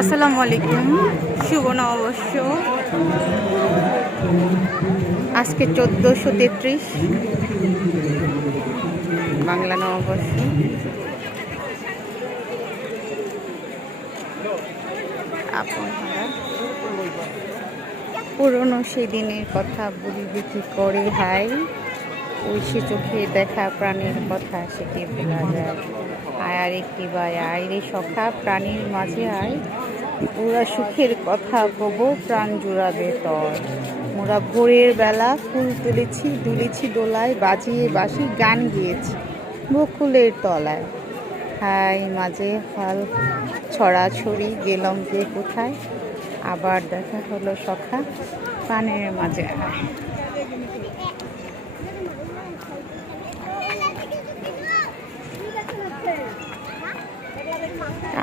আসসালামু আলাইকুম, শুভ নববর্ষ। আজকে 1433 বাংলা নববর্ষ। আপনারা পুরনো সেদিনের কথা বলিবে কি করে, হাই ওই সে চোখে দেখা প্রাণের কথা সেটি ভোলা যায়। আয় আর একটি বাই আয় রে সখা প্রাণীর মাঝে আয়, ওরা সুখের কথা কব প্রাণ জুড়াবে তর। মোরা ভোরের বেলা ফুল তুলেছি দুলেছি দোলায়, বাজিয়ে বাঁশি গান গিয়েছি বকুলের তলায়। হাই মাঝে হাল ছড়াছড়ি গেলাম যে কোথায়, আবার দেখা হলো সখা প্রাণের মাঝে আয়।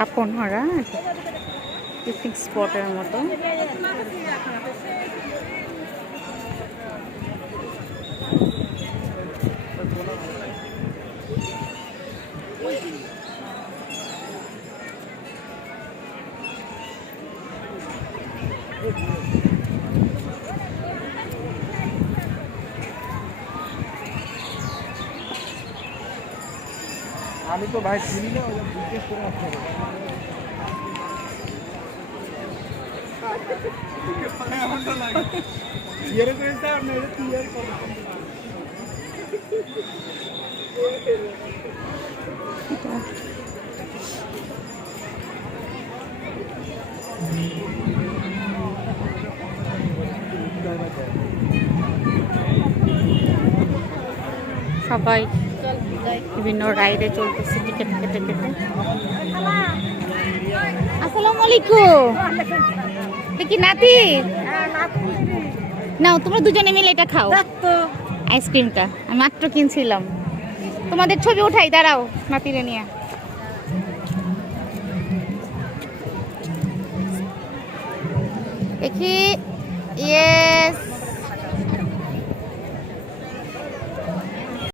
আপনহারা পিকনিক স্পটের মতো। আমি তো ভাই চিনি না, জিজ্ঞেস করে আসতে সবাই বিভিন্ন রাইডে চলতেছে টিকিট কেটে কেটে। আসসালামু আলাইকুম, কি নাতি নাও তোমরা দুজনে মিলে এটা খাও আইসক্রিমটা। আমি মাত্র কিনছিলাম। তোমাদের ছবি উঠাই, দাঁড়াও নাতিরে নিয়ে। দেখি, ইয়েস।